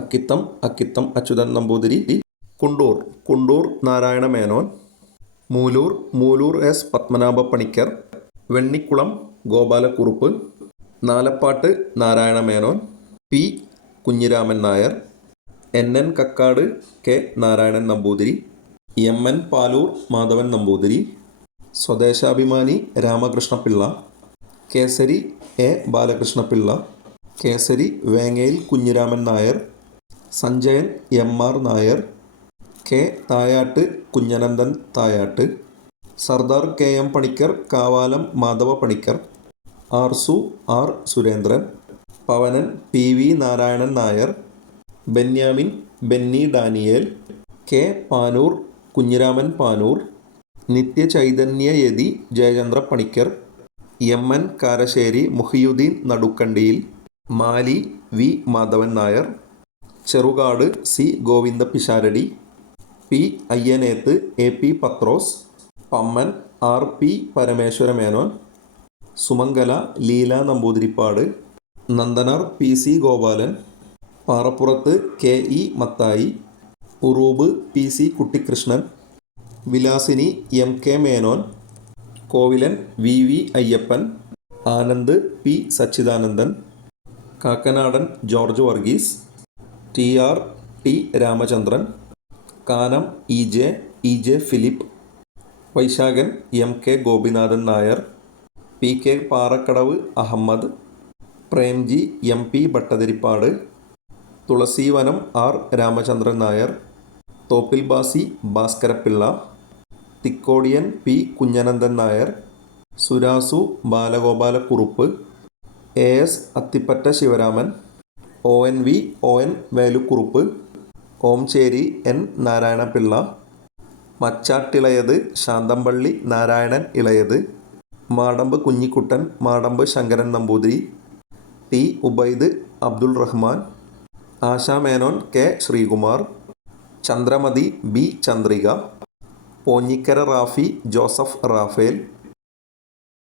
Akkitham Akkitham Achuthan Namboothiri Kundoor Kundoor Narayana Menon Mooloor Mooloor S Padmanabha Panicker Vennikkulam Gopalakurup Nalappat Narayana Menon P Kunhiraman Nair N N Kakkad K Narayanan Namboothiri M N Paloor Madhavan Namboothiri Swadeshabhimani Ramakrishna Pillai Kesari A Balakrishna Pillai Kesari Vengayil Kunhiraman Nair Sanjayan M R Nair K Thayat Kunhanandan Thayat Sardar K M Panicker Kavalam Madhava Panicker R സു R Surendran Pavanan P V Narayanan Nair Benyamin Benny Daniel K Panoor Kunhiraman Panoor Nithya Chaitanya Yati Jayachandra Panicker M N Karassery Muhiyuddin Nadukkandiyil Mali V Madhavan Nair Cherukad C Govinda Pisharody P Ayyaneth A P Pathros Pamman R P Parameswara Menon Sumangala Leela Namboodiripad Nandanar P C Gopalan Parappurath K E Mathai Uroob P C Kuttikrishnan Vilasini M K Menon Kovilan V V Ayyappan Anand P Sachidanandan Kakkanadan George Varghese T R T Ramachandran Kanam E J E J Philip Vaisakhan M K Gopinathan Nair P K Parakkadavu Ahammed Premji M P Bhattathiripad Thulaseevanam R Ramachandran Nair Thoppil Bhasi Bhaskara Pillai Thikkodiyan P Kunhanandan Nair Surasu Balagopalakurup A S Athippatta Sivaraman O N V O N Velukkurup Omchery N Narayana Pillai Machattilayath Santhampally Narayanan Ilayath Madamp Kunhikuttan Madamp Sankaran Namboothiri T Ubaid Abdul Rahman Asha Menon K Sreekumar Chandramathi B Chandrika Ponjikkara Rafi Joseph Rafale